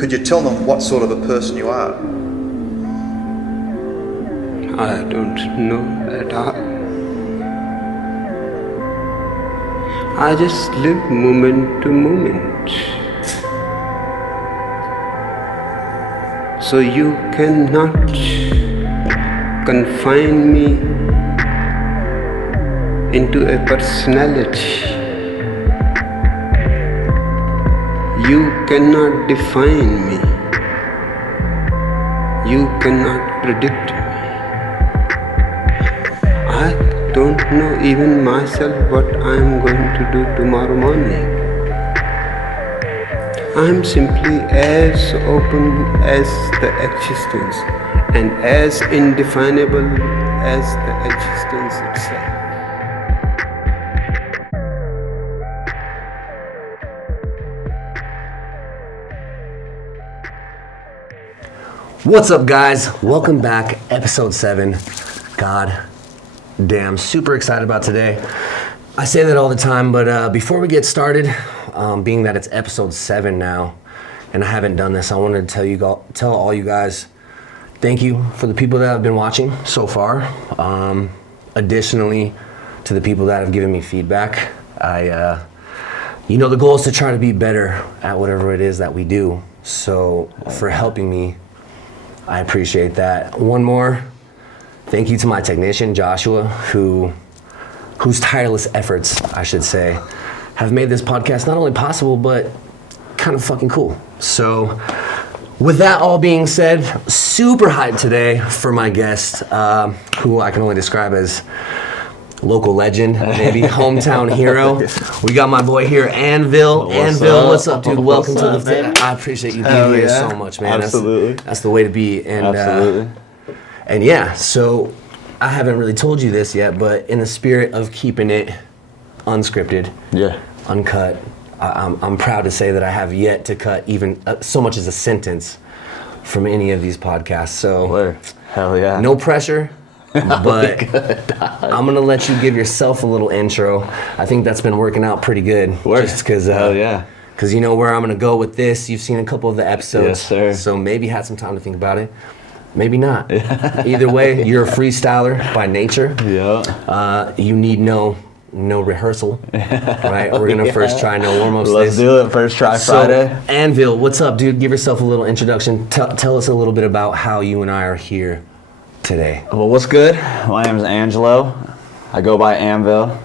Could you tell them what sort of a person you are? I don't know at all. I just live moment to moment. So you cannot confine me into a personality. You cannot define me. You cannot predict me. I don't know even myself what I am going to do tomorrow morning. I am simply as open as the existence and as indefinable as the existence itself. What's up, guys? Welcome back, episode 7. God damn, super excited about today. I say that all the time, but before we get started, being that it's episode 7 now, and I haven't done this, I wanted to tell all you guys, thank you for the people that have been watching so far. Additionally, to the people that have given me feedback, the goal is to try to be better at whatever it is that we do. So for helping me, I appreciate that. One more, thank you to my technician, Joshua, whose tireless efforts, I should say, have made this podcast not only possible, but kind of fucking cool. So with that all being said, super hyped today for my guest, who I can only describe as local legend, maybe hometown hero. We got my boy here, Anville. Anville, what's up, dude? Welcome to the thing. I appreciate you being here so much, man. Absolutely. That's the way to be. And, absolutely. And yeah, so I haven't really told you this yet, but in the spirit of keeping it unscripted, uncut, I'm proud to say that I have yet to cut even so much as a sentence from any of these podcasts. So, hell yeah. No pressure. But I'm gonna let you give yourself a little intro. I think that's been working out pretty good. Just because, because you know where I'm gonna go with this. You've seen a couple of the episodes, yes, sir. So maybe had some time to think about it. Maybe not. Either way, you're a freestyler by nature. Yeah. You need no rehearsal, right? We're gonna first try no warm-ups. Let's do it. First try Friday. So, Anville, what's up, dude? Give yourself a little introduction. Tell us a little bit about how you and I are here today. Well, what's good? My name is Angelo. I go by Anville.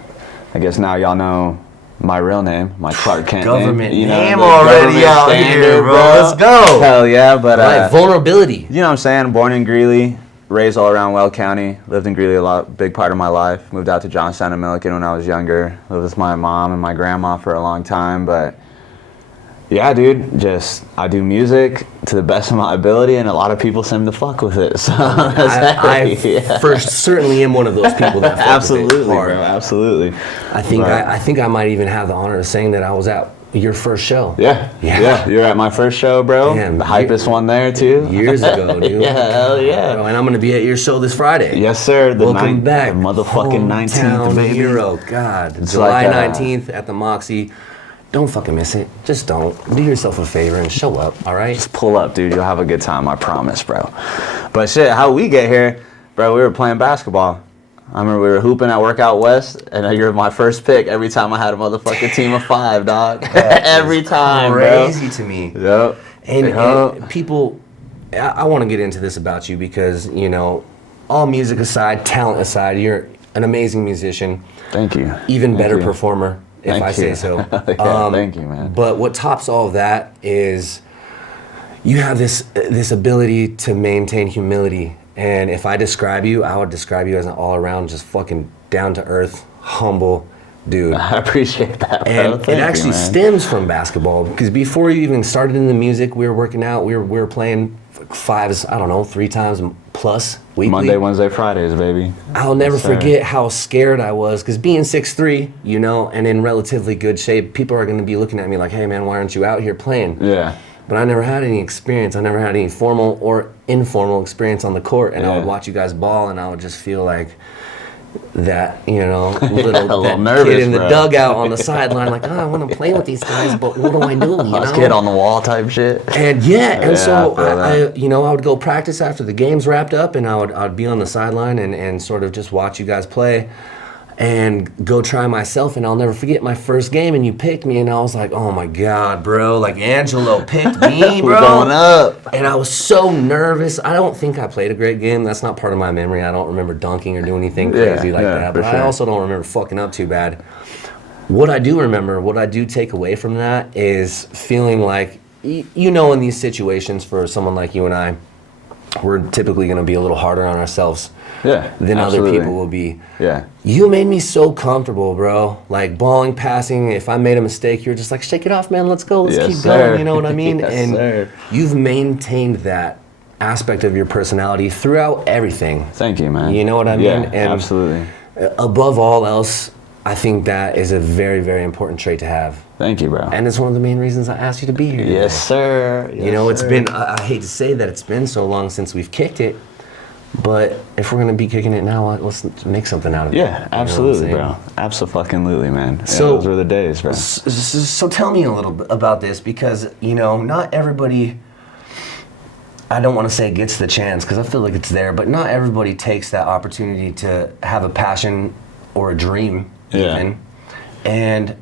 I guess now y'all know my real name, my Clark Kent government name. Name already out here, bro. Let's go. Hell yeah, but vulnerability. You know what I'm saying? Born in Greeley, raised all around Weld County. Lived in Greeley big part of my life. Moved out to Johnstown and Milliken when I was younger. Lived with my mom and my grandma for a long time, but yeah, dude, I do music to the best of my ability, and a lot of people seem to fuck with it. So I first certainly am one of those people that fuck absolutely, with it hard. Bro, absolutely. I think I might even have the honor of saying that I was at your first show. Yeah. You're at my first show, bro. Damn, the hypest one there too. Years ago, dude. Yeah, hell yeah. And I'm gonna be at your show this Friday. Yes, sir. Welcome back, the motherfucking 19th, baby. Hero. God, it's July 19th at the Moxie. Don't fucking miss it. Just don't. Do yourself a favor and show up, all right? Just pull up, dude. You'll have a good time, I promise, bro. But shit, how we get here, bro, we were playing basketball. I remember we were hooping at Workout West, and you're my first pick every time I had a motherfucking team of 5, dog. Every time, crazy bro. to me. Yep. And people, I want to get into this about you because, all music aside, talent aside, you're an amazing musician. Thank you. Even better performer. If I say so. Thank you, man. But what tops all of that is you have this ability to maintain humility. And if I describe you, I would describe you as an all-around, just fucking down-to-earth, humble dude. I appreciate that, bro. And it actually stems from basketball, because before you even started in the music, we were working out, we were playing 5s, I don't know, 3 times plus weekly. Monday, Wednesday, Fridays, baby. I'll never forget how scared I was, because being 6'3", and in relatively good shape, people are going to be looking at me like, hey man, why aren't you out here playing? Yeah. But I never had any experience. I never had any formal or informal experience on the court, and I would watch you guys ball, and I would just feel like, that, you know, little, that nervous, kid in the bro. dugout on the sideline, like, oh, I want to play with these guys, but what do I do? You know? Kid on the wall type shit. And so I feel that. you know, I would go practice after the game's wrapped up, and I'd be on the sideline and sort of just watch you guys play and go try myself. And I'll never forget my first game, and you picked me, and I was like, oh my God, bro, like Angelo picked me, bro. We're going up. And I was so nervous. I don't think I played a great game. That's not part of my memory. I don't remember dunking or doing anything crazy like that. But I also don't remember fucking up too bad. What I do remember, what I do take away from that is feeling like, you know, in these situations for someone like you and I, we're typically going to be a little harder on ourselves than other people will be. Yeah. You made me so comfortable, bro. Like balling, passing. If I made a mistake, you're just like, shake it off, man. Let's go. Let's keep going. You know what I mean? And you've maintained that aspect of your personality throughout everything. Thank you, man. You know what I mean? Yeah, And absolutely. above all else, I think that is a very, very important trait to have. Thank you, bro. And it's one of the main reasons I asked you to be here. Yes, sir. You know, it's been, I hate to say that it's been so long since we've kicked it, but if we're going to be kicking it now, let's make something out of it. Yeah, absolutely, bro. Absolutely, man. Yeah, So those were the days, bro. So tell me a little bit about this, because, you know, not everybody, I don't want to say gets the chance, because I feel like it's there, but not everybody takes that opportunity to have a passion or a dream, even, and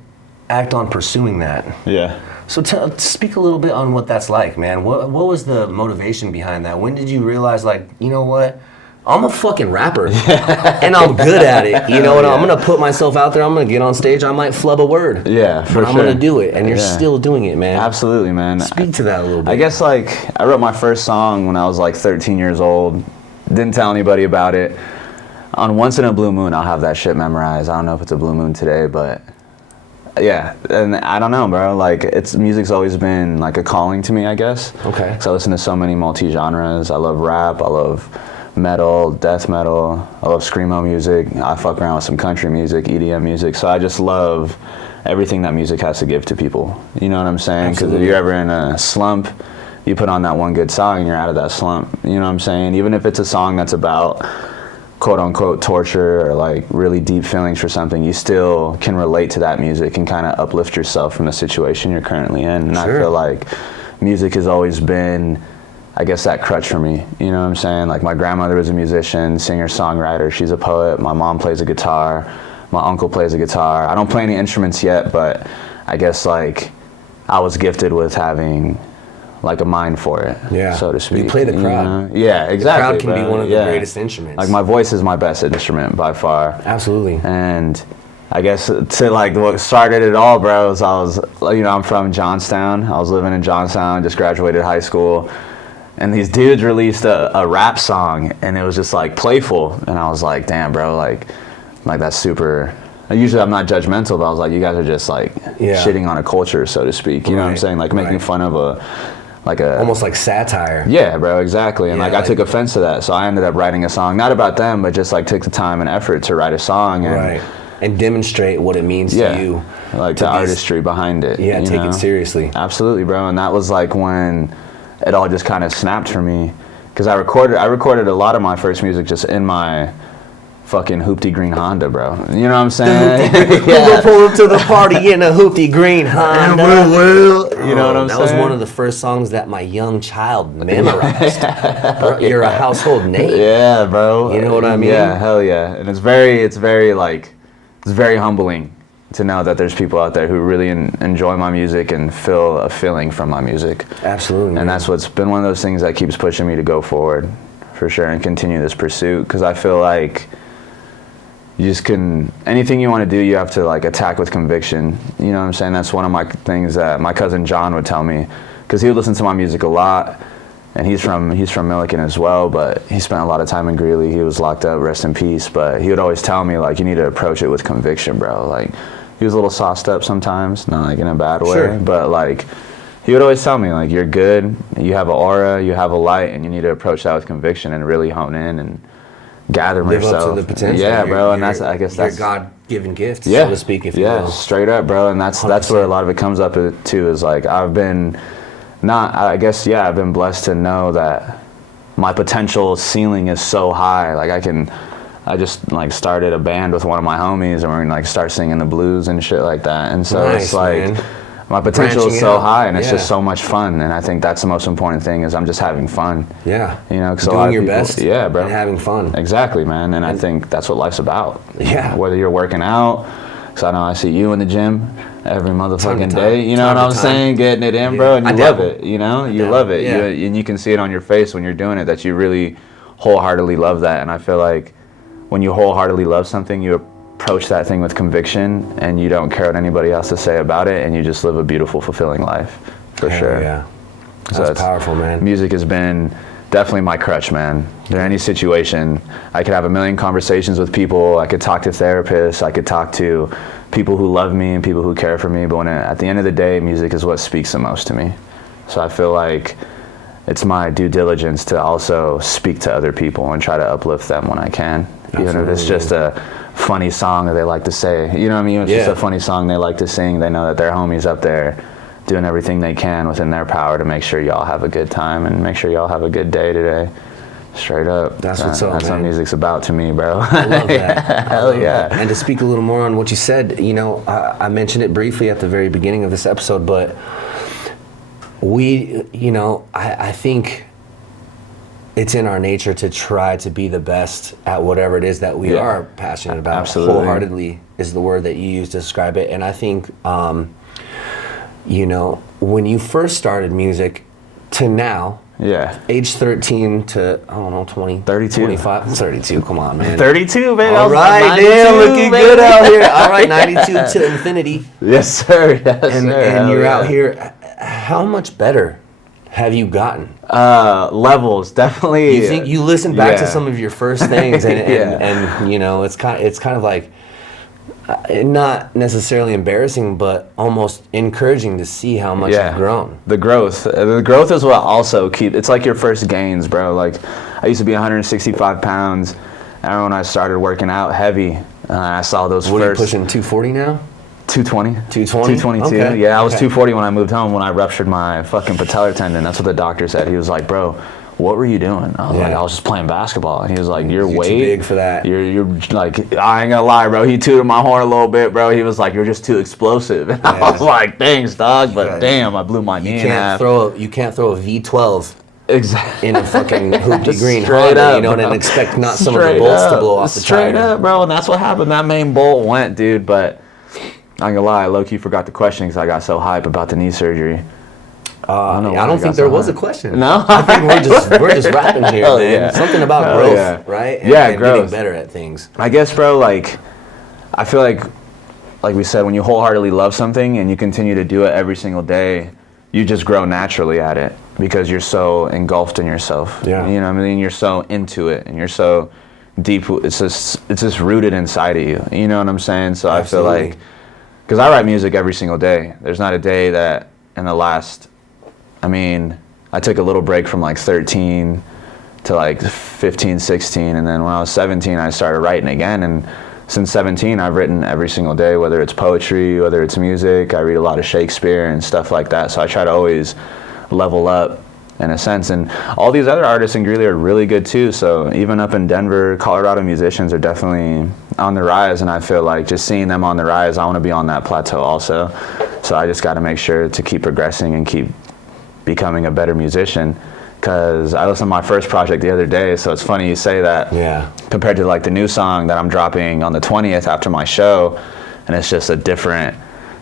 act on pursuing that. Yeah. So speak a little bit on what that's like, man. What was the motivation behind that? When did you realize, like, you know what? I'm a fucking rapper, and I'm good at it. You know what? I'm gonna put myself out there. I'm gonna get on stage. I might flub a word. Yeah, for but I'm sure. gonna do it, and you're still doing it, man. Absolutely, man. Speak to that a little bit. I guess, like, I wrote my first song when I was like 13 years old. Didn't tell anybody about it. On Once in a Blue Moon, I'll have that shit memorized. I don't know if it's a blue moon today, but yeah. And I don't know, bro. Like, music's always been like a calling to me, I guess. Okay. So I listen to so many multi-genres. I love rap. I love metal, death metal. I love screamo music. I fuck around with some country music, EDM music. So I just love everything that music has to give to people. You know what I'm saying? Because if you're ever in a slump, you put on that one good song and you're out of that slump. You know what I'm saying? Even if it's a song that's about quote unquote torture or like really deep feelings for something, you still can relate to that music and kind of uplift yourself from the situation you're currently in. And I feel like music has always been, I guess, that crutch for me. You know what I'm saying? Like, my grandmother was a musician, singer, songwriter. She's a poet. My mom plays a guitar. My uncle plays a guitar. I don't play any instruments yet, but I guess, like, I was gifted with having like a mind for it, so to speak. You play the crowd. You know? Yeah, exactly. The crowd can be one of the greatest instruments. Like, my voice is my best instrument by far. Absolutely. And I guess to like what started it all, bro, is I'm from Johnstown. I was living in Johnstown, just graduated high school, and these dudes released a rap song, and it was just like playful, and I was like, damn, bro, like that's super. Usually I'm not judgmental, but I was like, you guys are just like shitting on a culture, so to speak. You know what I'm saying? Like, making fun of almost like satire. Yeah, bro, exactly. And like I took offense to that, so I ended up writing a song, not about them, but just like took the time and effort to write a song and demonstrate what it means to you, like the artistry behind it. Yeah, take it seriously. Absolutely, bro. And that was like when it all just kind of snapped for me, because I recorded a lot of my first music just in my fucking hoopty green Honda, bro. You know what I'm saying? We'll pull up to the party in a hoopty green Honda. You know what I'm saying? That was one of the first songs that my young child memorized. Bro, you're a household name. Yeah, bro. You know what I mean? Yeah, hell yeah. And it's very humbling to know that there's people out there who really enjoy my music and feel a feeling from my music. Absolutely. And that's what's been one of those things that keeps pushing me to go forward, for sure, and continue this pursuit, because I feel like you just anything you want to do, you have to like attack with conviction. You know what I'm saying? That's one of my things that my cousin John would tell me, because he would listen to my music a lot, and he's from Milliken as well, but he spent a lot of time in Greeley. He was locked up, rest in peace, but he would always tell me, like, you need to approach it with conviction, bro. Like, he was a little sauced up sometimes, not like in a bad way, but like, he would always tell me, like, you're good, you have an aura, you have a light, and you need to approach that with conviction and really hone in and gather live myself. Up to the potential. Yeah, bro, and I guess that's your God-given gift, so to speak, if you will. Straight up, bro, and that's where a lot of it comes up to, is like, I've been blessed to know that my potential ceiling is so high. Like, I just like started a band with one of my homies, and we're gonna like start singing the blues and shit like that. And so Nice, it's like man. my potential is Branching so out. high, and it's Yeah. just so much fun. And I think that's the most important thing is I'm just having fun. Yeah. You know, 'cause a lot doing of your people- best. yeah, bro. And having fun. Exactly, man. And I think that's what life's about. Yeah. Whether you're working out, because I know I see you in the gym every motherfucking time. day. You know Time what to I'm time. saying? Getting it in, bro. And I you love dabble. it. You know, you dabble, love it. yeah. And you can see it on your face when you're doing it that you really wholeheartedly love that. And I feel like when you wholeheartedly love something, you approach that thing with conviction, and you don't care what anybody else to say about it, and you just live a beautiful, fulfilling life. For Hell sure. Yeah. So That's powerful, man. Music has been definitely my crutch, man. In any situation, I could have a million conversations with people. I could talk to therapists. I could talk to people who love me and people who care for me. But at the end of the day, music is what speaks the most to me. So I feel like it's my due diligence to also speak to other people and try to uplift them when I can. Even if it's just a funny song that they like to say. You know what I mean? It's just a funny song they like to sing. They know that their homie's up there doing everything they can within their power to make sure y'all have a good time and make sure y'all have a good day today. Straight up. That's what's up, That's man. what music's about to me, bro. I love that. Hell yeah. And to speak a little more on what you said, you know, I mentioned it briefly at the very beginning of this episode, but I think it's in our nature to try to be the best at whatever it is that we are passionate about. Absolutely. Wholeheartedly is the word that you use to describe it. And I think, when you first started music to now, Yeah. age 13 to, I don't know, 20, 32. 25, 32, come on, man. 32, baby. All right, damn, looking good out here. All right, 92 to infinity. Yes, sir. Yes, And sir. and Hell you're yeah. out here. How much better have you gotten? Levels, definitely. You think you listen back to Yeah. some of your first things, and Yeah. and you know, it's kind of like not necessarily embarrassing, but almost encouraging to see how much you've grown. The growth is what also it's like your first gains, bro. Like I used to be 165 pounds. I remember when I started working out heavy, I saw those What are you first pushing, 240 now? 220. 220? 222. Okay. Yeah, I was Okay. 240 when I moved home when I ruptured my fucking patellar tendon. That's what the doctor said. He was like, bro, what were you doing? I was like, I was just playing basketball. And he was like, your You're weight. too big for that. You're like, I ain't gonna lie, bro. He tooted my horn a little bit, bro. He was like, you're just too explosive. And I was like, thanks, dog. But damn, I blew my knee in half. You can't throw a V12 Exactly. in a fucking hoopty Just green straight Honda, up, you know, bro. and expect not some of the Straight bolts to up. blow off the Straight tire. up, bro. And that's what happened. That main bolt went, dude. But I ain't gonna lie, I low-key forgot the question because I got so hype about the knee surgery. I why don't I think got there so was a hype. question. No? I think we're just rapping here, Hell man. yeah. Something about Hell growth, yeah. right? Yeah, and growth. getting better at things. I guess, bro, like, I feel like we said, when you wholeheartedly love something and you continue to do it every single day, you just grow naturally at it because you're so engulfed in yourself. Yeah. You know what I mean? You're so into it and you're so deep. It's just rooted inside of you. You know what I'm saying? So Absolutely. I feel like, because I write music every single day. There's not a day that in the last, I took a little break from like 13 to like 15, 16. And then when I was 17, I started writing again. And since 17, I've written every single day, whether it's poetry, whether it's music. I read a lot of Shakespeare and stuff like that. So I try to always level up in a sense. And all these other artists in Greeley are really good too. So even up in Denver, Colorado musicians are definitely on the rise. And I feel like just seeing them on the rise, I want to be on that plateau also. So I just got to make sure to keep progressing and keep becoming a better musician. Because I listened to my first project the other day, so it's funny you say that. Yeah. Compared to like the new song that I'm dropping on the 20th after my show, and it's just a different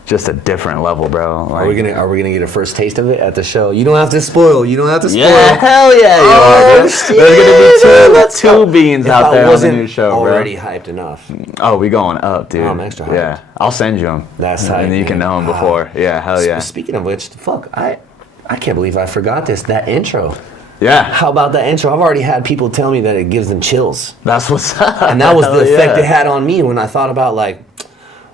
level, bro. Like, Are we gonna get a first taste of it at the show? You don't have to spoil. yeah, hell yeah, you Oh, are, dude. shit. There's gonna be two beans If out I there on the wasn't new show, already bro. hyped enough. Oh, we going up, dude. Oh, I'm extra hyped. Yeah, I'll send you them. That's hype, and then you can man. know them before. Yeah, hell yeah. Speaking of which, fuck, I can't believe I forgot this. That intro. Yeah, How about that intro? I've already had people tell me that it gives them chills. that's what's up. And that was Hell the effect yeah. it had on me when I thought about like,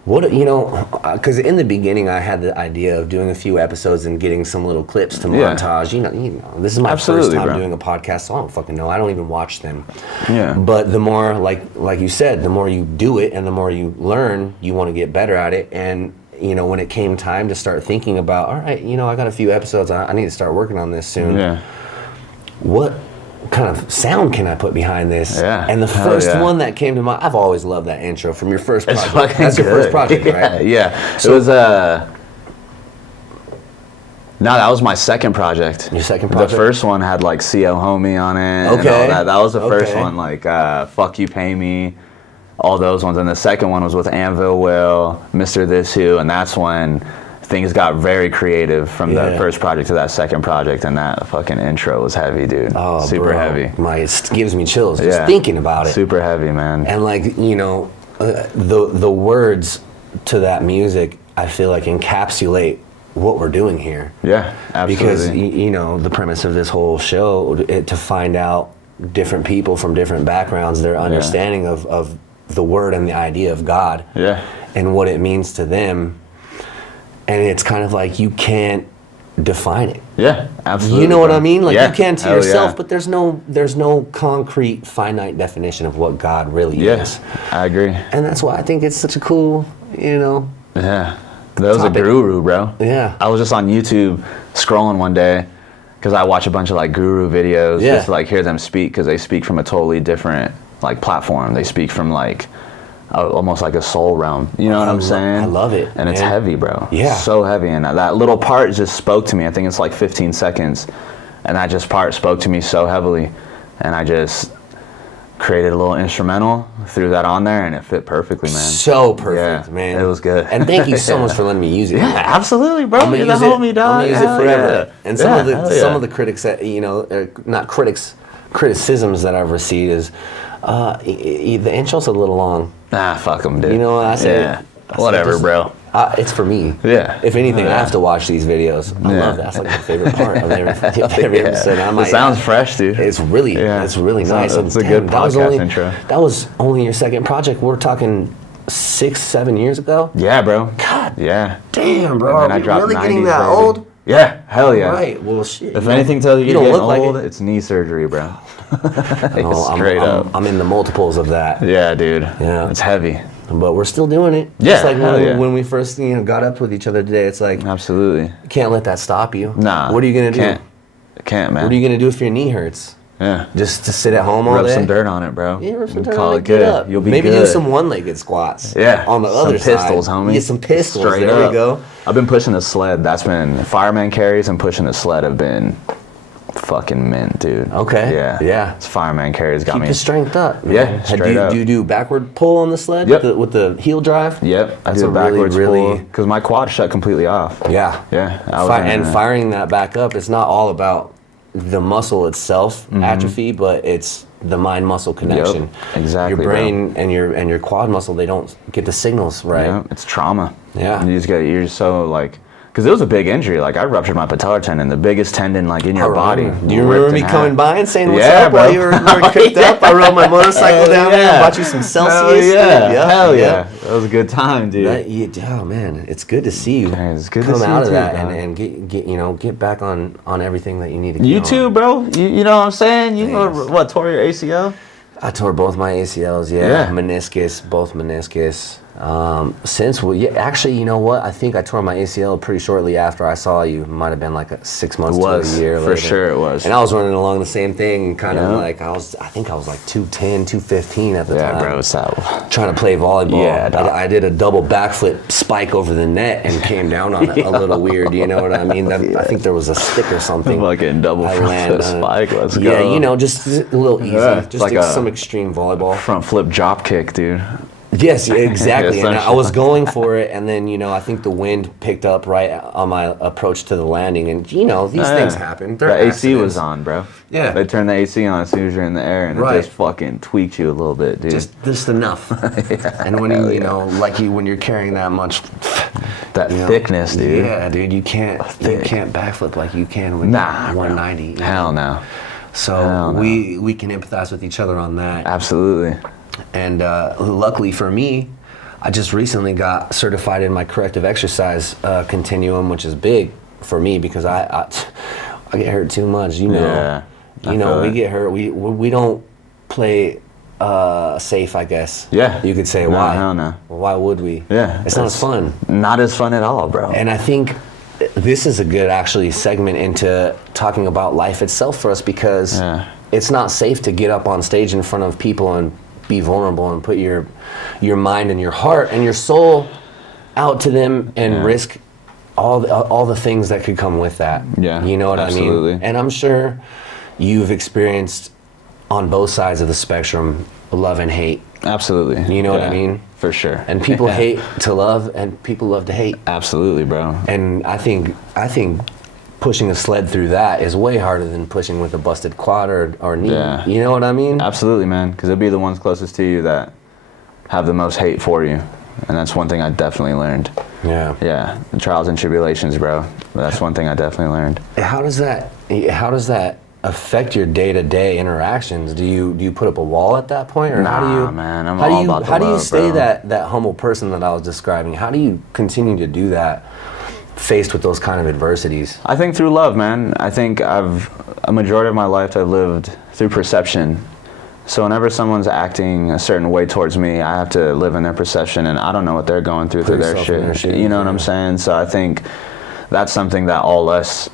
what, because in the beginning I had the idea of doing a few episodes and getting some little clips to Yeah. montage. You know, this is my Absolutely, first time bro. doing a podcast, so I don't fucking know. I don't even watch them. Yeah. But the more, like you said, the more you do it and the more you learn, you want to get better at it. And when it came time to start thinking about, all right, I got a few episodes. I need to start working on this soon. Yeah. What kind of sound can I put behind this? Yeah. And the Hell first yeah. one that came to mind, I've always loved that intro from your first It's project. fucking That's your first good. project, Yeah, right? yeah. So- It was no, that was my second project. Your second project? The first one had like CO Homie on it. And all Okay. that was the first Okay. one, like Fuck You Pay Me, all those ones. And the second one was with Anville, Will, Mr. This Who, and that's when things got very creative from the Yeah. first project to that second project, and that fucking intro was heavy, dude. Oh, Super bro. heavy. It gives me chills just Yeah. thinking about it. Super heavy, man. And like, you know, the words to that music, I feel like encapsulate what we're doing here. Yeah, Because absolutely. you know, the premise of this whole show, to find out different people from different backgrounds, their understanding of the word and the idea of God, Yeah. and what it means to them. And it's kind of like you can't define it. Yeah, absolutely. You know what bro. I mean? Like Yeah. you can to Hell yourself, yeah. but there's no concrete, finite definition of what God really Yeah, is. I agree. And that's why I think it's such a cool, you know. Yeah, that was Topic. a guru, bro. Yeah. I was just on YouTube scrolling one day because I watch a bunch of like guru videos Yeah. just to like hear them speak, because they speak from a totally different like platform. They speak from like almost like a soul realm. You know what I'm saying? I love it, And it's man. heavy, bro. Yeah. So heavy, and that little part just spoke to me. I think it's like 15 seconds, and that just part spoke to me so heavily, and I just created a little instrumental, threw that on there, and it fit perfectly, man. So perfect, Yeah, man. it was good. And thank you so much for letting me use it. Yeah, absolutely, bro. I'm gonna You're use the it. homie, dog. I'm gonna use Hell it forever. yeah. And Yeah, hell some yeah. of the critics that not critics, criticisms that I've received is the intro's a little long. Nah, fuck them, dude. You know what I say? Yeah. Whatever, bro. It's for me. Yeah. If anything, Yeah. I have to watch these videos. I Yeah. love that. That's like my favorite part of every Yeah. episode. I It might, sounds fresh, dude. It's really, Yeah. it's really It's nice. a- And it's a damn, good that was podcast only, intro. That was only your second project. We're talking 6-7 years ago. Yeah, bro. God Yeah. damn, bro. And then Are I we dropped really 90s, getting that baby. old? Yeah, hell yeah. Right. Well, shit. If anything tells you you you're don't getting look like old, it. it's knee surgery, bro. Oh, Straight up. I'm in the multiples of that. Yeah, dude. Yeah. It's heavy. But we're still doing it. Yeah, Just like hell yeah. when we first got up with each other today, it's like, Absolutely. you can't let that stop you. Nah. What are you going to do? Can't, man. What are you going to do if your knee hurts? Yeah. Just to sit at home all Rub day? some dirt on it, bro. Yeah, rub some And dirt Call on it it, get good. up. You'll be Maybe good. do some one-legged squats. Yeah. On the other some pistols, side. homie. Yeah, some pistols. Straight there up. we go. I've been pushing the sled. That's been fireman carries, and pushing the sled have been fucking mint, dude. Okay. Yeah. Yeah. It's fireman carries got Keep me. the strength up. man. Yeah, straight up. Do you do backward pull on the sled Yep. with the heel drive? Yep. That's I do a a backwards really, pull because my quad shut completely off. Yeah. Yeah. I was And in a- firing that back up, it's not all about the muscle itself atrophy, but it's the mind-muscle connection. exactly, Your brain and your quad muscle, they don't get the signals right. Yeah, it's trauma. Yeah. And you're just so like, because it was a big injury. Like I ruptured my patellar tendon, the biggest tendon like in your body. Do you remember ripped me in coming half. by and saying what's Yeah, up bro. while you were cooked up? I rode my motorcycle down there and bought you some Celsius. Hell dude. yeah. Hell yeah. That was a good time, dude. Oh man, it's good to see you Yeah, it's good to come see out you of too, that dog. and get back on everything that you need to get You on. too, bro. You know what I'm saying? You Thanks. what, tore your ACL? I tore both my ACLs, Yeah. meniscus, both meniscus. Actually, you know what? I think I tore my ACL pretty shortly after I saw you. Might have been like 6 months It to was, a year for later. sure it was. And I was running along the same thing, kind of Yeah. like I think I was like 210, 215 at the Yeah, time. bro. So Trying to play volleyball. Yeah, dog. I did a double backflip spike over the net and came down on it a little weird. You know what I mean? I think there was a stick or something. fucking double I front landed flip on it. spike. Let's Yeah, go. you know, just a little easy. Yeah, just like some extreme volleyball. front flip drop kick, dude. Yes, exactly. Yeah, And I was going for it, and then I think the wind picked up right on my approach to the landing, and these things happen. They're The AC accidents. was on, bro. Yeah. They turned the AC on as soon as you're in the air, and Right. it just fucking tweaked you a little bit, dude. just enough. And when when you're carrying that much, that thickness, dude. Yeah, dude, you can't backflip like you can when Nah, you're bro. 190. Hell no. So Hell no. we can empathize with each other on that. Absolutely. And luckily for me, I just recently got certified in my corrective exercise continuum, which is big for me because I get hurt too much. Yeah, I feel We it. get hurt. We don't play safe, I guess. Yeah. You could say No, why? hell no. Well, why would we? Yeah, It's not as fun. Not as fun at all, bro. And I think this is a good actually segment into talking about life itself for us because it's not safe to get up on stage in front of people and be vulnerable and put your mind and your heart and your soul out to them and risk all the things that could come with that. Yeah, you know what absolutely. I mean? And I'm sure you've experienced on both sides of the spectrum love and hate. Absolutely. You know what I mean? For sure. And people hate to love, and people love to hate. Absolutely, bro. And I think pushing a sled through that is way harder than pushing with a busted quad or knee. Yeah. You know what I mean? Absolutely, man. Because it'll be the ones closest to you that have the most hate for you. And that's one thing I definitely learned. Yeah. Yeah. The trials and tribulations, bro. That's one thing I definitely learned. How does that affect your day-to-day interactions? Do you put up a wall at that point, or Nah, how do you man, I'm all about the how do you love, stay bro. that humble person that I was describing? How do you continue to do that faced with those kind of adversities? I think through love, man. I think a majority of my life I've lived through perception. So whenever someone's acting a certain way towards me, I have to live in their perception, and I don't know what they're going through their yourself in their shit. shoes, You know what I'm saying? So I think that's something that all us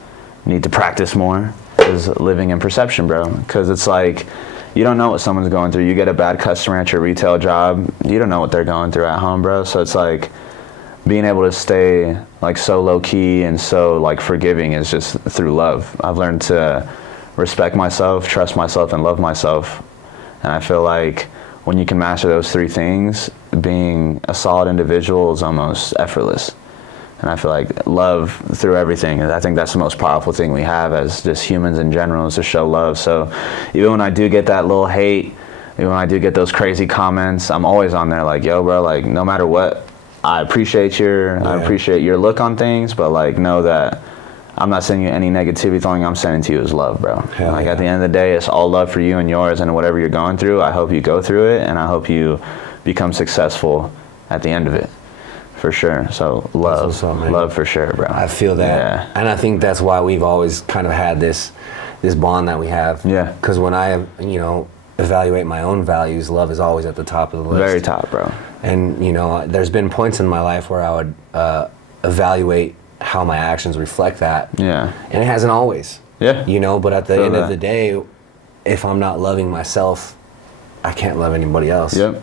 need to practice more, is living in perception, bro. Because it's like, you don't know what someone's going through. You get a bad customer at your retail job, you don't know what they're going through at home, bro. So it's like, being able to stay like so low key and so like forgiving is just through love. I've learned to respect myself, trust myself, and love myself. And I feel like when you can master those three things, being a solid individual is almost effortless. And I feel like love through everything, I think that's the most powerful thing we have as just humans in general, is to show love. So even when I do get that little hate, even when I do get those crazy comments, I'm always on there like, yo, bro, like no matter what, I appreciate your look on things, but like know that I'm not sending you any negativity. The only thing I'm sending to you is love, bro. Like at the end of the day, it's all love for you and yours, and whatever you're going through, I hope you go through it, and I hope you become successful at the end of it, for sure. So love, love for sure, bro. I feel that, Yeah. and I think that's why we've always kind of had this bond that we have. Yeah. Because when I, evaluate my own values, love is always at the top of the list. Very top, bro. And there's been points in my life where I would evaluate how my actions reflect that. Yeah. And it hasn't always. Yeah. But at the Feel end that. of the day, if I'm not loving myself, I can't love anybody else. Yep.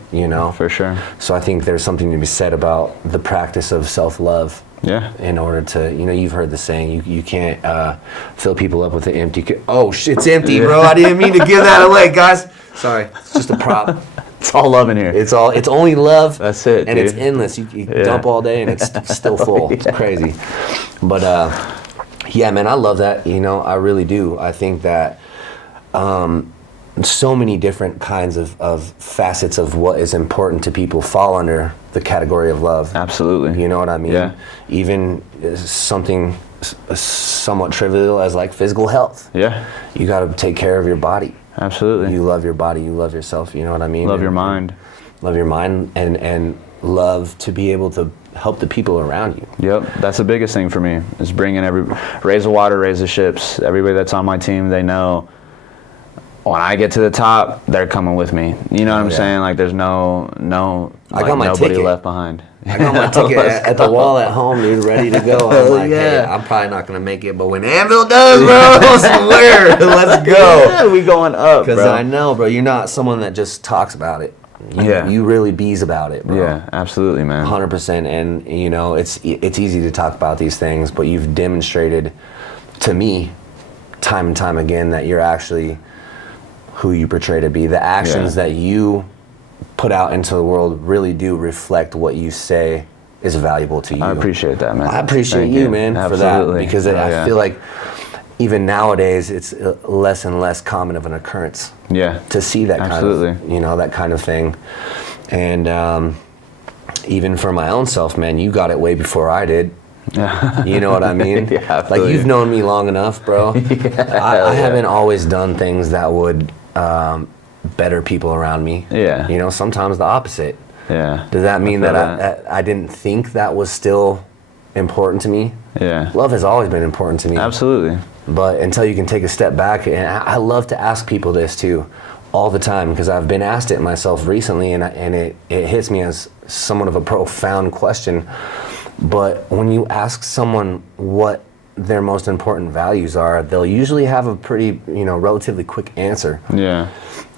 For sure. So I think there's something to be said about the practice of self-love. Yeah. In order to, you've heard the saying, you can't fill people up with an empty oh, it's empty, bro. I didn't mean to give that away, guys. Sorry. It's just a prop. It's all love in here. It's only love. That's it, and dude. it's endless. You dump all day and it's still full. It's crazy. But yeah, man, I love that. I really do. I think that so many different kinds of facets of what is important to people fall under the category of love. Absolutely. You know what I mean? Yeah. Even something somewhat trivial as like physical health. Yeah. You got to take care of your body. Absolutely. You love your body. You love yourself. You know what I mean? Love your mind. Love your mind, and love to be able to help the people around you. Yep, that's the biggest thing for me, is bringing raise the water, raise the ships. Everybody that's on my team, they know when I get to the top, they're coming with me. You know what I'm saying? Like there's no I got my nobody ticket. left behind. I got my ticket at the wall at home, dude, ready to go. I'm like, hey, yeah. I'm probably not gonna make it, but when Anville does, bro, I swear, let's go. Yeah, we going up, Because bro. I know, bro, you're not someone that just talks about it. You really bees about it, bro. Yeah, absolutely, man. 100%. And it's easy to talk about these things, but you've demonstrated to me time and time again that you're actually who you portray to be. The actions that you put out into the world really do reflect what you say is valuable to you. I appreciate that, man. I appreciate Thank you, man, for that. Absolutely. Because I feel like even nowadays it's less and less common of an occurrence to see that kind of, that kind of thing. And even for my own self, man, you got it way before I did. You know what I mean? Yeah, like you've known me long enough, bro. I haven't always done things that would better people around me. Yeah. Sometimes the opposite. Yeah. Does that mean that I didn't think that was still important to me? Yeah. Love has always been important to me. Absolutely. But until you can take a step back, and I love to ask people this too, all the time, because I've been asked it myself recently, and it hits me as somewhat of a profound question. But when you ask someone what their most important values are, they'll usually have a pretty, relatively quick answer. Yeah.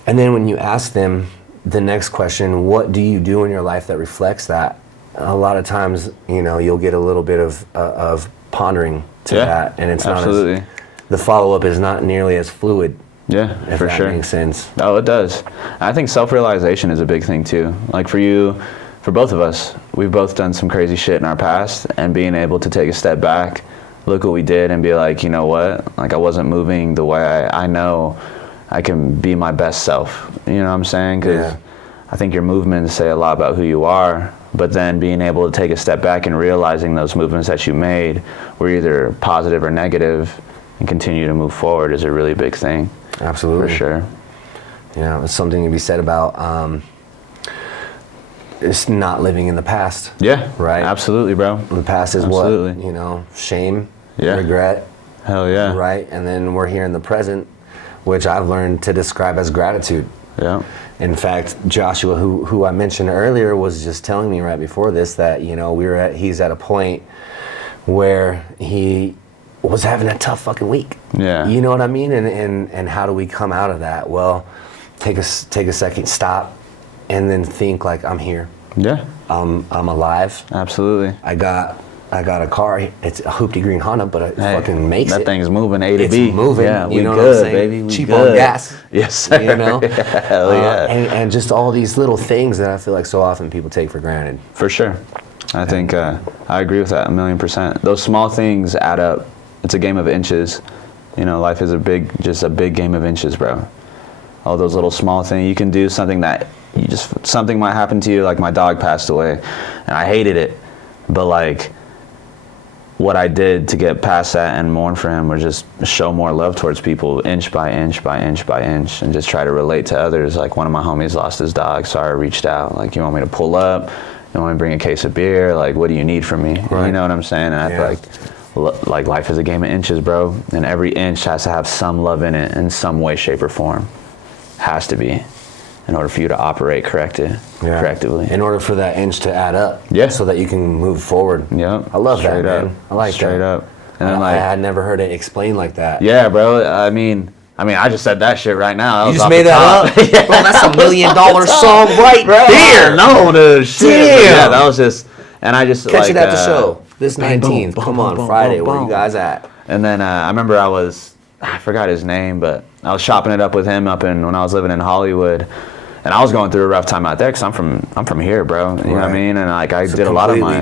And then when you ask them the next question, what do you do in your life that reflects that? A lot of times, you'll get a little bit of pondering to that, and it's absolutely. not the follow-up is not nearly as fluid. Yeah, if for that sure. makes sense. Oh, it does. I think self-realization is a big thing too. Like for you, for both of us, we've both done some crazy shit in our past, and being able to take a step back, look what we did, and be like, you know what? Like I wasn't moving the way I know I can be my best self. You know what I'm saying? Because I think your movements say a lot about who you are, but then being able to take a step back and realizing those movements that you made were either positive or negative and continue to move forward is a really big thing. Absolutely. For sure. It's something to be said about it's not living in the past. Yeah. Right? Absolutely, bro. The past is absolutely. what? Shame, Yeah. regret. Hell yeah. Right? And then we're here in the present, which I've learned to describe as gratitude. Yeah. In fact, Joshua, who I mentioned earlier, was just telling me right before this that, he's at a point where he was having a tough fucking week. Yeah. You know what I mean? And how do we come out of that? Well, take a second, stop, and then think like, I'm here. Yeah. I'm alive. Absolutely. I got a car. It's a hoopty green Honda, but it fucking makes that it. That thing's moving A to it's B. It's moving. Yeah, you know good, what I'm saying? baby. We cheap good. on gas. Yes, sir. Hell yeah. And just all these little things that I feel like so often people take for granted. For sure. I think I agree with that 1,000,000%. Those small things add up. It's a game of inches. Life is just a big game of inches, bro. All those little small things. You can do something that something might happen to you, like my dog passed away, and I hated it. But like, what I did to get past that and mourn for him, or just show more love towards people, inch by inch by inch by inch, and just try to relate to others. Like one of my homies lost his dog, so I reached out. Like, you want me to pull up? You want me to bring a case of beer? Like, what do you need from me? Right. You know what I'm saying? And I feel like life is a game of inches, bro. And every inch has to have some love in it in some way, shape, or form. Has to be, in order for you to operate correctly. In order for that inch to add up. Yeah. So that you can move forward. Yep. I love Straight that, up. man. I like Straight that. up. And then I had never heard it explained like that. Yeah, bro. I mean, I just said that shit right now. You just made that up? Yeah. Bro, that's $1 million song right there. No, dude. Shit. Damn. Yeah, that was just, and I just Catch it at the show. This 19th. Come on, Friday. Where you guys at? And then I remember I forgot his name, but I was chopping it up with him when I was living in Hollywood. And I was going through a rough time out there because I'm from here, bro. You know what I mean? And like I did a lot of my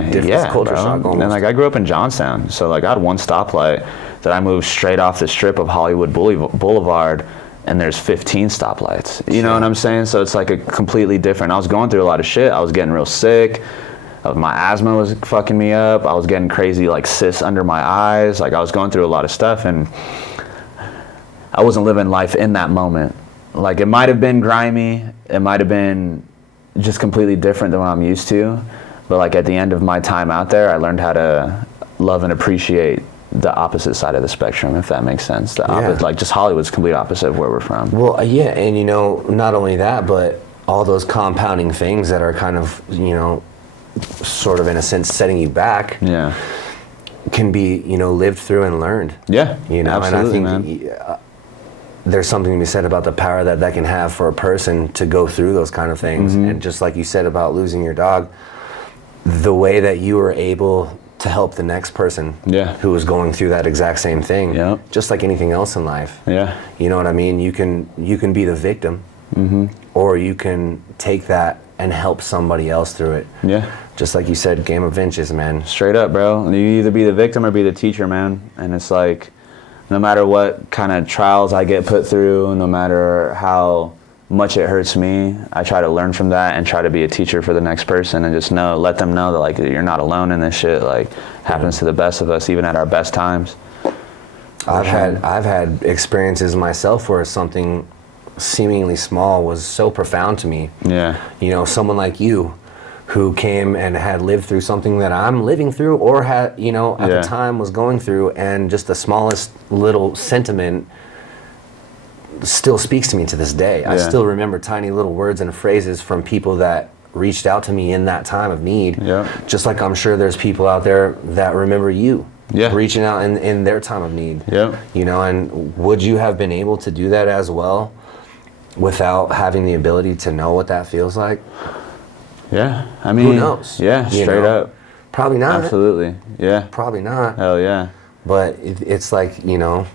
culture shock almost. And like I grew up in Johnstown, so like I had one stoplight that I moved straight off the strip of Hollywood Boulevard, and there's 15 stoplights. You know what I'm saying? So it's like a completely different. I was going through a lot of shit. I was getting real sick. My asthma was fucking me up. I was getting crazy like cysts under my eyes. Like I was going through a lot of stuff, and I wasn't living life in that moment. Like it might have been grimy, it might have been just completely different than what I'm used to, but like at the end of my time out there, I learned how to love and appreciate the opposite side of the spectrum, if that makes sense. Like just Hollywood's complete opposite of where we're from. Well, and not only that, but all those compounding things that are kind of, sort of in a sense setting you back. Yeah. Can be, lived through and learned. Yeah. Absolutely, and I think there's something to be said about the power that can have for a person to go through those kind of things. Mm-hmm. And just like you said about losing your dog, the way that you were able to help the next person who was going through that exact same thing, just like anything else in life. Yeah. You know what I mean? You can be the victim, or you can take that and help somebody else through it. Yeah. Just like you said, game of inches, man. Straight up, bro. You either be the victim or be the teacher, man. And it's like, no matter what kind of trials I get put through, no matter how much it hurts me, I try to learn from that and try to be a teacher for the next person, and just let them know that like you're not alone in this shit. Like happens to the best of us, even at our best times. I've had experiences myself where something seemingly small was so profound to me. Yeah. Someone like you who came and had lived through something that I'm living through, or had, at the time was going through, and just the smallest little sentiment still speaks to me to this day. I still remember tiny little words and phrases from people that reached out to me in that time of need. Yeah. Just like I'm sure there's people out there that remember you. Yeah. Reaching out in their time of need. Yeah. You know, and would you have been able to do that as well without having the ability to know what that feels like? Yeah. I mean, who knows? Yeah, straight up. Probably not. Absolutely. Yeah. Probably not. Hell yeah. But it's like, you know,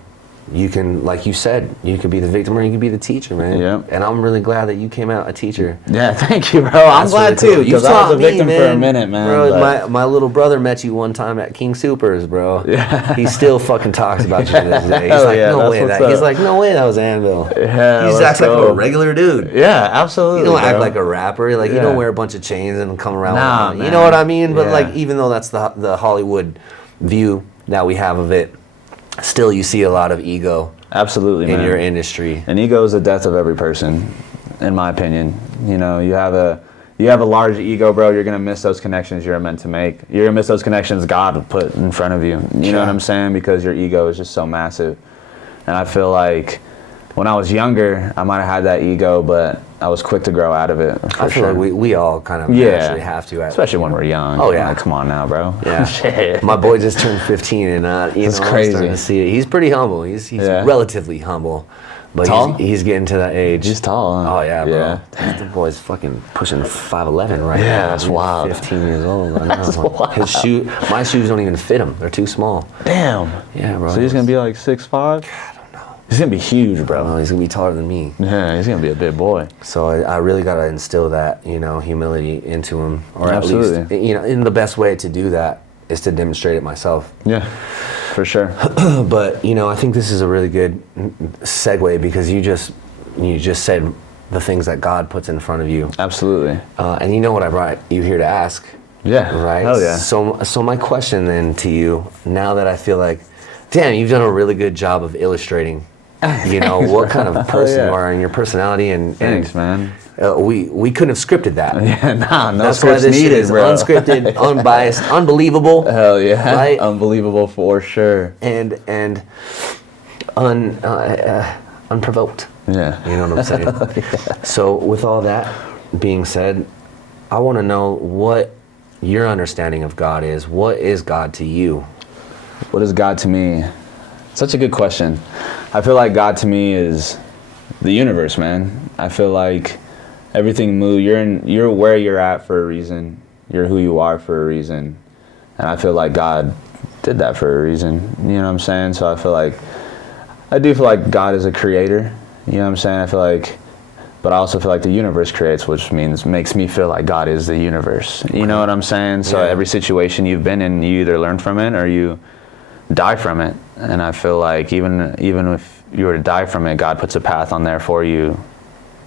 you can, like you said, you could be the victim or you could be the teacher, man. Yeah. And I'm really glad that you came out a teacher. Yeah, thank you, bro. I'm That's glad really cool. too, because I was a victim for a minute, man. Bro, but- my little brother met you one time at King Supers, bro. Yeah. He still fucking talks about you to this day. He's Hell like, yeah, no that's way what's that. up. He's like, no way that was Anville. Yeah, He just let's acts like go. a regular dude. Yeah, absolutely. You don't act bro. like a rapper. Like, you Yeah. don't wear a bunch of chains and come around. Nah, with, man. you know what I mean? But Yeah. like, even though that's the Hollywood view that we have of it, still you see a lot of ego Absolutely, in man. your industry. And ego is the death of every person, in my opinion. You know, you have a large ego, bro. You're gonna miss those connections you're meant to make. You're gonna miss those connections God put in front of you. You know what I'm saying? Because your ego is just so massive. And I feel like when I was younger, I might have had that ego, but I was quick to grow out of it. For I feel sure. like we all kind of Yeah. naturally have to. Especially when we're young. Oh, yeah. Like, come on now, bro. Yeah. Shit. My boy just turned 15 and you That's know, I'm crazy. starting to see it. He's pretty humble. He's Yeah. relatively humble. But Tall? he's getting to that age. He's tall, huh? Oh yeah, bro. Yeah. The boy's fucking pushing 5'11" right now. Yeah, that's He's wild. 15 years old. I know. That's wild. My shoes don't even fit him. They're too small. Damn. Yeah, bro. So he's gonna be like 6'5"? I don't know. He's gonna be huge, bro. Oh, he's gonna be taller than me. Yeah, he's gonna be a big boy. So I really gotta instill that, you know, humility into him, or at Absolutely. least, you know, in the best way to do that is to demonstrate it myself. Yeah, for sure. But you know, I think this is a really good segue because you just said the things that God puts in front of you, Absolutely. and you know what I brought you here to ask. Yeah. Right. Hell yeah. So my question then to you, now that I feel like, damn, you've done a really good job of illustrating, you know, what kind of person yeah. you are and your personality, and Thanks, man. we couldn't have scripted that. Yeah, nah, no That's why scripts this shit needed, is bro. unscripted, unbiased, unbelievable, Hell yeah. Right? Unbelievable for sure. and unprovoked. Yeah. You know what I'm saying? So with all that being said, I want to know what your understanding of God is. What is God to you? What is God to me? Such a good question. I feel like God to me is the universe, man. I feel like everything moves. You're where you're at for a reason. You're who you are for a reason. And I feel like God did that for a reason. You know what I'm saying? So I do feel like God is a creator. You know what I'm saying? I feel like, but I also feel like the universe creates, which makes me feel like God is the universe. You know what I'm saying? So Yeah. every situation you've been in, you either learn from it or you die from it. And I feel like even if you were to die from it, God puts a path on there for you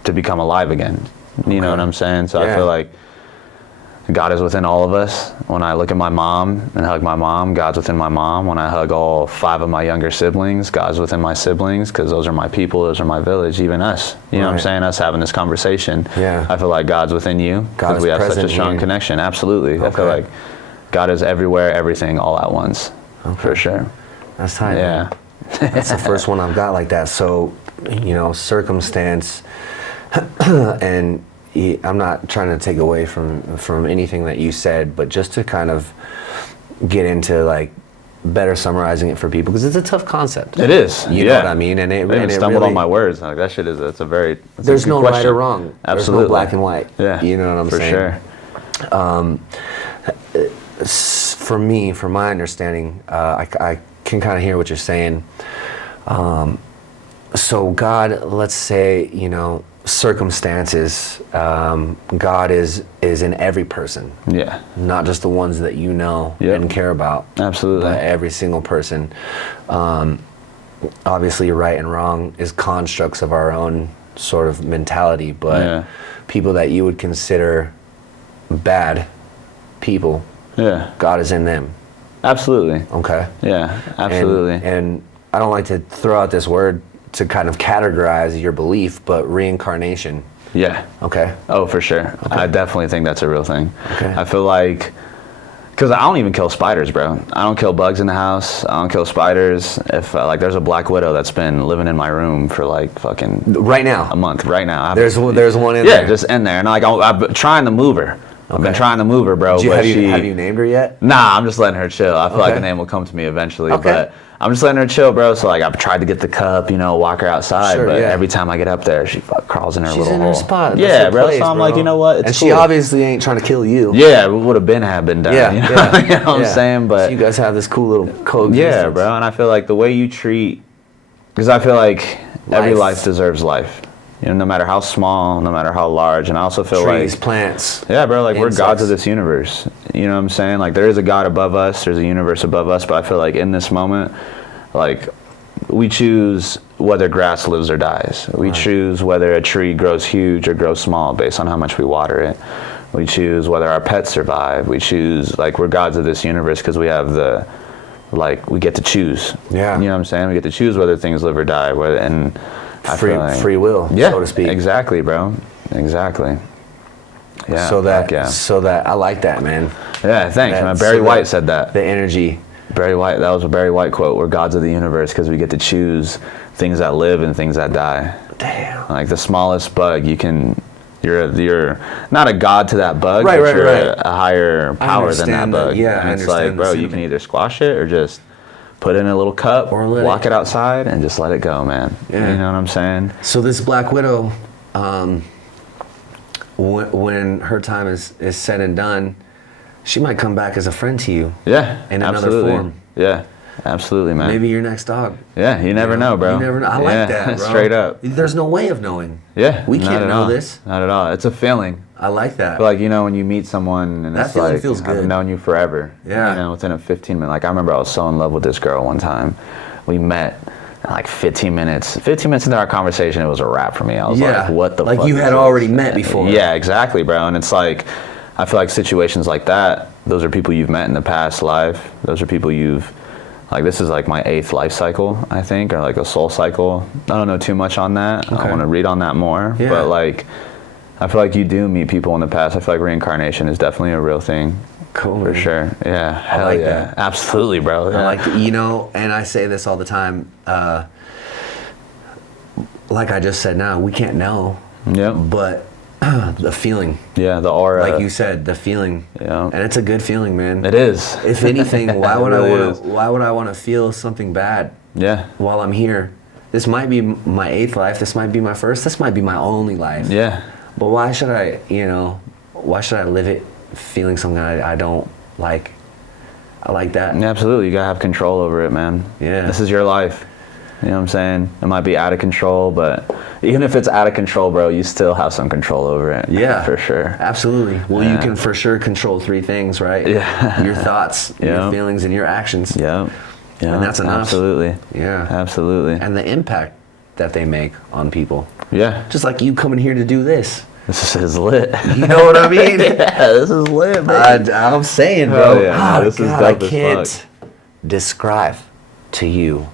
to become alive again. You know what I'm saying? So Yeah. I feel like God is within all of us. When I look at my mom and hug my mom, God's within my mom. When I hug all 5 of my younger siblings, God's within my siblings, because those are my people, those are my village, even us. You know what I'm Right. saying? Us having this conversation. Yeah. I feel like God's within you God because is we have such a present strong here. connection. Absolutely. I feel Okay. like God is everywhere, everything, all at once. For sure. That's tight. Yeah. Man. That's the first one I've got like that. So, you know, circumstance, and I'm not trying to take away from anything that you said, but just to kind of get into like better summarizing it for people, because it's a tough concept. It is. You know what I mean? And I it even stumbled really, on my words. Like that shit is. It's a very. It's there's a good no question. right or wrong. Absolutely. There's no black and white. Yeah. You know what I'm saying? For sure. For me, from my understanding, I can kind of hear what you're saying. So God, let's say, you know, circumstances, God is in every person, Yeah. not just the ones that you know Yep. and care about. Absolutely. But every single person. Obviously, right and wrong is constructs of our own sort of mentality, but Yeah. people that you would consider bad people, Yeah. God is in them. Absolutely. Okay. Yeah. Absolutely. And I don't like to throw out this word to kind of categorize your belief, but reincarnation. Yeah. Okay. Oh, for sure. I definitely think that's a real thing. Okay. I feel like, Because I don't even kill spiders, bro. I don't kill bugs in the house. I don't kill spiders. If like there's a black widow that's been living in my room for like fucking Right now. a month. Right now, There's one in yeah, there. just in there, and like I've been trying to move her. I've been trying to move her, bro. Have but you named her yet? Nah, I'm just letting her chill. I feel like Okay. the name will come to me eventually, Okay. but I'm just letting her chill, bro. So like I've tried to get the cup, you know, walk her outside, Sure, but yeah. every time I get up there, she crawls in her She's little in hole. her spot. That's Yeah, her bro. place, So I'm like, you know what? It's and cool. she obviously ain't trying to kill you. Yeah, it would have been done. Yeah, you know, yeah, you know what I'm saying? But so you guys have this cool little coexistence. yeah, bro. And I feel like the way you treat, because I feel like every Life. life deserves life. You know, no matter how small, no matter how large. And I also feel Trees, like, plants. yeah, bro, like we're insects. gods of this universe. You know what I'm saying? Like there is a God above us, there's a universe above us, but I feel like in this moment, like we choose whether grass lives or dies. We choose whether a tree grows huge or grows small based on how much we water it. We choose whether our pets survive. We choose, like we're gods of this universe because we have the, like we get to choose. Yeah. You know what I'm saying? We get to choose whether things live or die. And I feel like, Free will, yeah, so to speak. Exactly, bro. Exactly. Yeah. So fuck yeah. that I like that, man. Yeah, thanks, man. That- Barry so White that- said that. The energy. Barry White, that was a Barry White quote. We're gods of the universe because we get to choose things that live and things that die. Damn. Like the smallest bug, you're not a god to that bug, Right, but right, you're right. a higher power than that understand that. bug. Yeah, and I it's understand like, the bro, you can sentiment. either squash it or just put it in a little cup, Or let walk it- it outside, and just let it go, man. Yeah. You know what I'm saying? So this Black Widow, when her time is said and done, she might come back as a friend to you. Yeah, In another absolutely. form. Yeah, absolutely, man. Maybe your next dog. Yeah, you never know, bro. You never know. I Yeah, like that, bro. straight up. There's no way of knowing. Yeah, We not can't at know all. this. Not at all. It's a feeling. I like that. But like, you know, when you meet someone and That it's feeling like, feels I've good. known you forever. Yeah. You know, within a 15 minute, like I remember I was so in love with this girl one time. We met and like 15 minutes into our conversation, it was a wrap for me. I was Yeah. like, what the Like fuck you is had this? already met before. Yeah, exactly, bro. And it's like, I feel like situations like that, those are people you've met in the past life. Those are people you've, like this is like my 8th life cycle, I think, or like a soul cycle. I don't know too much on that. I want to read on that more. Yeah. But like, I feel like you do meet people in the past. I feel like reincarnation is definitely a real thing. Cool. For sure. Yeah. Hell like yeah. that. Absolutely, bro. Yeah. I like, you know, and I say this all the time. Like I just said now, we can't know, Yep. but the feeling, Yeah, the aura. like you said, the feeling, Yeah. and it's a good feeling, man. It is. If anything, why would really I want is. to? Why would I want to feel something bad Yeah. while I'm here? This might be my 8th life. This might be my first. This might be my only life. Yeah. But why should I? You know, why should I live it feeling something I don't like? I like that. Yeah, absolutely. You gotta have control over it, man. Yeah. This is your life. You know what I'm saying? It might be out of control, but even if it's out of control, bro, you still have some control over it. Yeah, For sure. Absolutely. Well, you Yeah. can for sure control 3 things, right? Yeah. Your thoughts, Yeah. your feelings, and your actions. Yeah. Yeah. And that's enough. Absolutely. Yeah. Absolutely. And the impact that they make on people. Yeah. Just like you coming here to do this. This is lit. You know what I mean? Yeah, this is lit, man. I'm saying, Hell bro. yeah, man, this is God, dope I as can't fuck. describe to you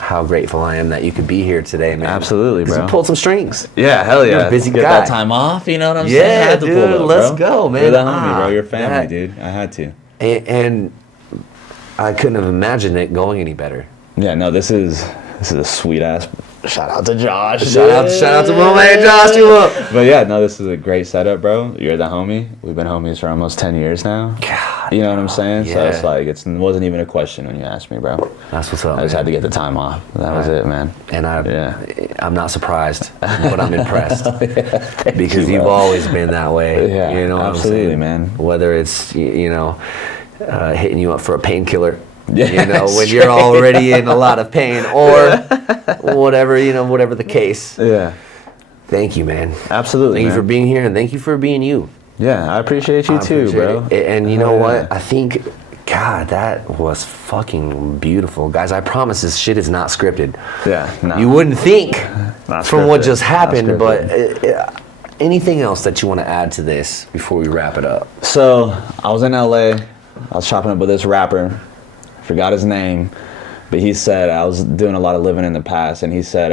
how grateful I am that you could be here today, man. Absolutely, 'Cause bro. You pulled some strings. Yeah, hell yeah. You're a busy Get guy. that time off, you know what I'm Yeah, saying? I had to pull dude, it up, let's bro. go, man. You're the homie, bro. Ah, You're family, that- dude. I had to. And I couldn't have imagined it going any better. Yeah, no, this is a sweet ass. Shout out to Josh. Shout out to my man Joshua. But yeah, no, this is a great setup, bro. You're the homie. We've been homies for almost 10 years now. God, You know what I'm saying? So yeah. it's like, it wasn't even a question when you asked me, bro. That's what's up. I just man. had to get the time off. That was it, man. And Yeah. I'm not surprised, but I'm impressed because you, you've bro. always been that way. Yeah, you know what absolutely, I'm saying? man. Whether it's hitting you up for a painkiller, Yeah, you know, when straight you're already in a lot of pain, or whatever the case. Yeah, Thank you, man. absolutely. Thank you man. for being here, and thank you for being you. Yeah, I appreciate you I too, appreciate bro. it. And you know Hell what? yeah. I think, God, that was fucking beautiful. Guys, I promise this shit is not scripted. Yeah, no. You wouldn't think Not from what scripted. just Not happened, but scripted. anything else that you want to add to this before we wrap it up? So I was in LA. I was chopping up with this rapper. Forgot his name, but he said I was doing a lot of living in the past, and he said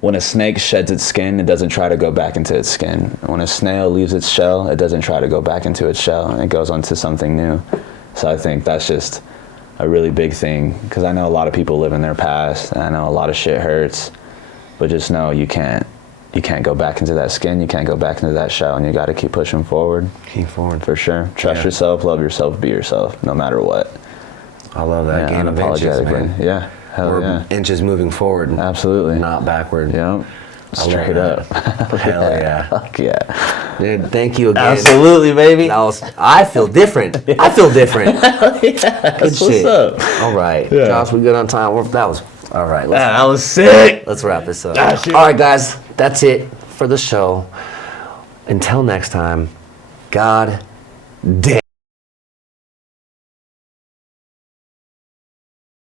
when a snake sheds its skin, it doesn't try to go back into its skin. When a snail leaves its shell, it doesn't try to go back into its shell, and it goes on to something new. So I think that's just a really big thing, because I know a lot of people live in their past, and I know a lot of shit hurts, but just know you can't go back into that skin, you can't go back into that shell, and you got to keep pushing forward. Keep forward. For sure. Trust yourself, love yourself, be yourself, no matter what. I love that. Gain of inches, man. Yeah. Hell We're yeah. inches moving forward. Absolutely. Not backward. Yep. Straight up. Hell yeah. Fuck yeah. Dude, thank you again. Absolutely, baby. I feel different. I feel different. Good shit. What's up? All right. Yeah. Josh, we good on time? That was, all right. That was sick. Let's wrap this up. Gosh, all right, guys. That's it for the show. Until next time, God damn.